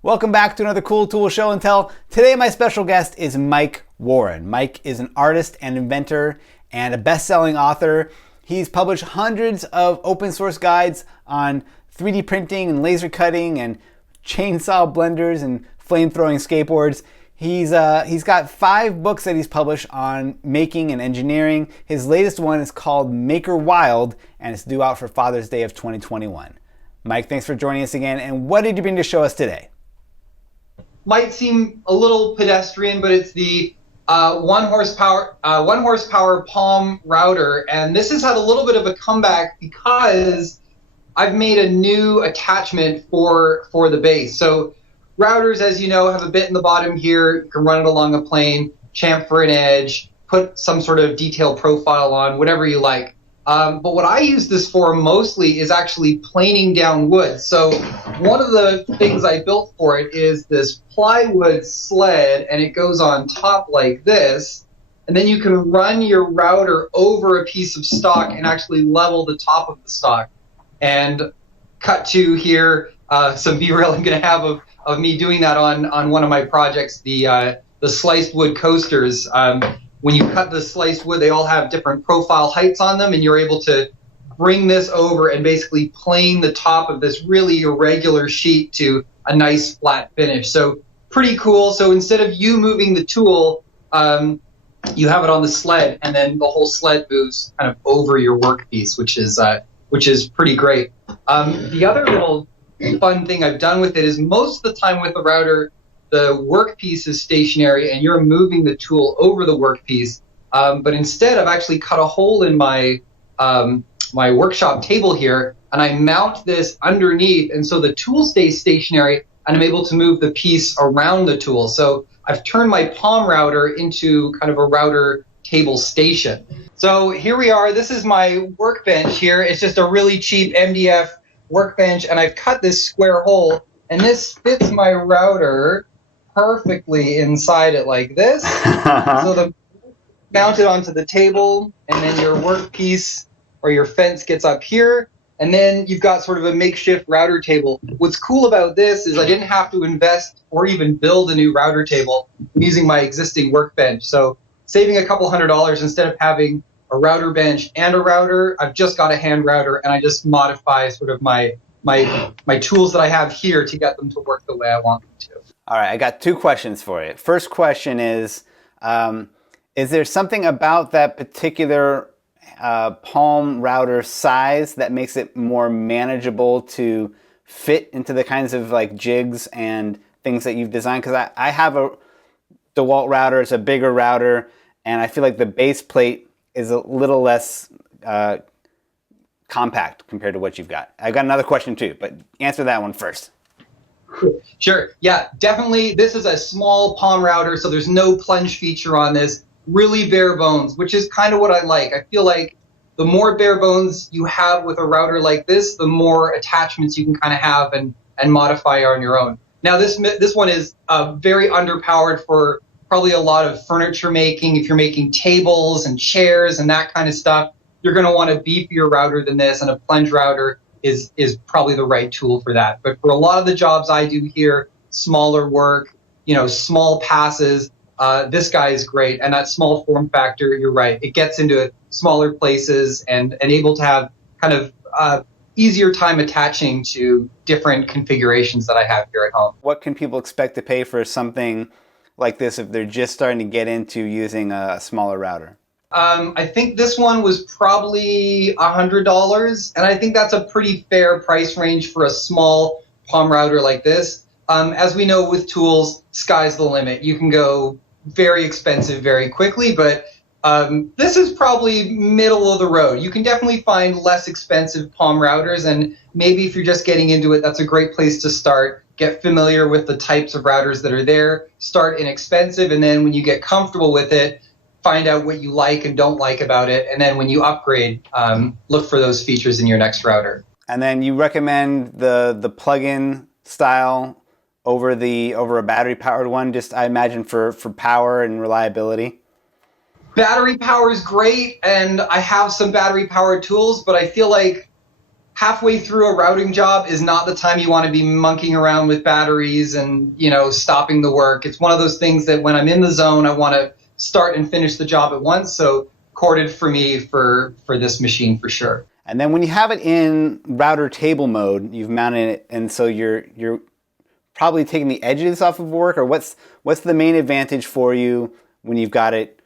Welcome back to another cool tool show and tell. Today my special guest is Mike Warren. Mike is an artist and inventor and a best-selling author. He's published hundreds of open source guides on 3D printing and laser cutting and chainsaw blenders and flame-throwing skateboards. He's got 5 books that he's published on making and engineering. His latest one is called Maker.Wild and it's due out for Father's Day of 2021. Mike, thanks for joining us again. And what did you bring to show us today? Might seem a little pedestrian, but it's the one horsepower palm router, and this has had a little bit of a comeback because I've made a new attachment for the base. So routers, as you know, have a bit in the bottom here. You can run it along a plane, chamfer an edge, put some sort of detail profile on, whatever you like. But what I use this for mostly is actually planing down wood. So one of the things I built for it is this plywood sled, and it goes on top like this. And then you can run your router over a piece of stock and actually level the top of the stock. And cut to here, some B-roll I'm going to have of me doing that on one of my projects, the sliced wood coasters. When you cut the sliced wood, they all have different profile heights on them, and you're able to bring this over and basically plane the top of this really irregular sheet to a nice flat finish. So pretty cool. So instead of you moving the tool, you have it on the sled, and then the whole sled moves kind of over your workpiece, which is pretty great. The other little fun thing I've done with it is most of the time with the router, the workpiece is stationary and you're moving the tool over the workpiece. But instead, I've actually cut a hole in my my workshop table here, and I mount this underneath, and so the tool stays stationary, and I'm able to move the piece around the tool. So I've turned my palm router into kind of a router table station. So here we are. This is my workbench here. It's just a really cheap MDF workbench, and I've cut this square hole, and this fits my router perfectly inside it like this. So the mount it onto the table, and then your workpiece or your fence gets up here, and then you've got sort of a makeshift router table. What's cool about this is I didn't have to invest or even build a new router table. I'm using my existing workbench. So saving a couple $100 instead of having a router bench and a router, I've just got a hand router, and I just modify sort of my tools that I have here to get them to work the way I want them to. All right, I got 2 questions for you. First question is there something about that particular palm router size that makes it more manageable to fit into the kinds of like jigs and things that you've designed? Because I have a DeWalt router, it's a bigger router, and I feel like the base plate is a little less compact compared to what you've got. I've got another question too, but answer that one first. Sure. Yeah, definitely. This is a small palm router, so there's no plunge feature on this. Really bare bones, which is kind of what I like. I feel like the more bare bones you have with a router like this, the more attachments you can kind of have and modify on your own. Now, this one is very underpowered for probably a lot of furniture making. If you're making tables and chairs and that kind of stuff, you're going to want a beefier router than this, and a plunge router is probably the right tool for that. But for a lot of the jobs I do here, smaller work, small passes, this guy is great. And that small form factor, you're right, it gets into smaller places and able to have kind of easier time attaching to different configurations that I have here at home. What can people expect to pay for something like this if they're just starting to get into using a smaller router? I think this one was probably $100, and I think that's a pretty fair price range for a small palm router like this. As we know with tools, sky's the limit. You can go very expensive very quickly, but this is probably middle of the road. You can definitely find less expensive palm routers, and maybe if you're just getting into it, that's a great place to start. Get familiar with the types of routers that are there, start inexpensive, and then when you get comfortable with it, find out what you like and don't like about it, and then when you upgrade, look for those features in your next router. And then you recommend the plug-in style over a battery-powered one, just I imagine for power and reliability? Battery power is great, and I have some battery-powered tools, but I feel like halfway through a routing job is not the time you want to be monkeying around with batteries and, stopping the work. It's one of those things that when I'm in the zone, I want to start and finish the job at once. So corded for me for this machine for sure. And then when you have it in router table mode, you've mounted it, and so you're probably taking the edges off of work, or what's the main advantage for you when you've got it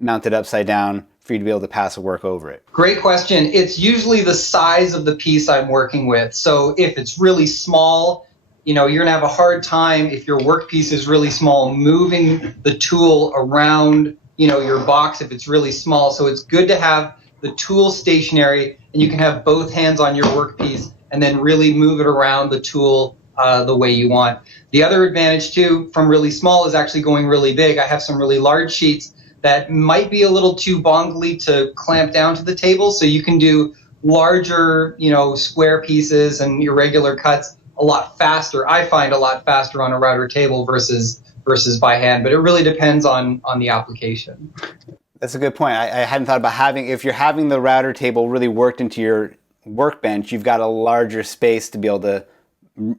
mounted upside down for you to be able to pass a work over it? Great question. It's usually the size of the piece I'm working with. So if it's really small, you're going to have a hard time, if your work piece is really small, moving the tool around, your box if it's really small. So it's good to have the tool stationary, and you can have both hands on your work piece and then really move it around the tool the way you want. The other advantage too from really small is actually going really big. I have some really large sheets that might be a little too bongly to clamp down to the table, so you can do larger, square pieces and irregular cuts a lot faster. I find a lot faster on a router table versus by hand, but it really depends on the application. That's a good point. I hadn't thought about if you're having the router table really worked into your workbench, you've got a larger space to be able to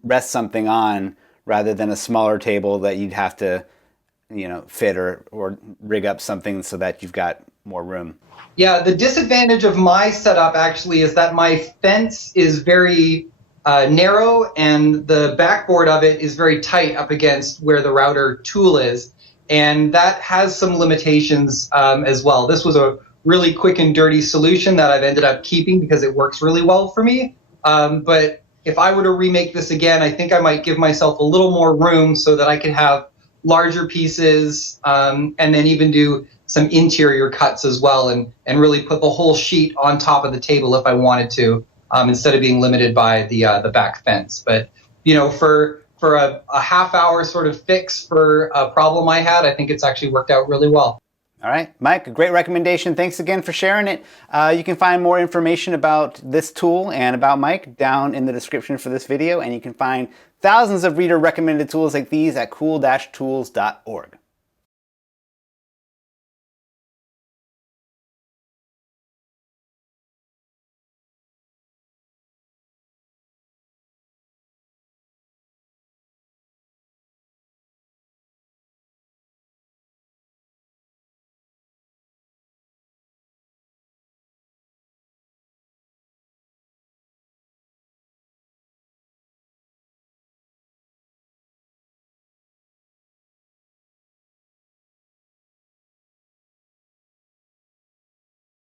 rest something on rather than a smaller table that you'd have to fit or rig up something so that you've got more room. Yeah, the disadvantage of my setup actually is that my fence is very narrow, and the backboard of it is very tight up against where the router tool is, and that has some limitations as well. This was a really quick and dirty solution that I've ended up keeping because it works really well for me. But if I were to remake this again, I think I might give myself a little more room so that I could have larger pieces, and then even do some interior cuts as well, and really put the whole sheet on top of the table if I wanted to, instead of being limited by the back fence. But for a half hour sort of fix for a problem I had, I think it's actually worked out really well. All right, Mike, a great recommendation. Thanks again for sharing it. You can find more information about this tool and about Mike down in the description for this video, and you can find thousands of reader recommended tools like these at cool-tools.org.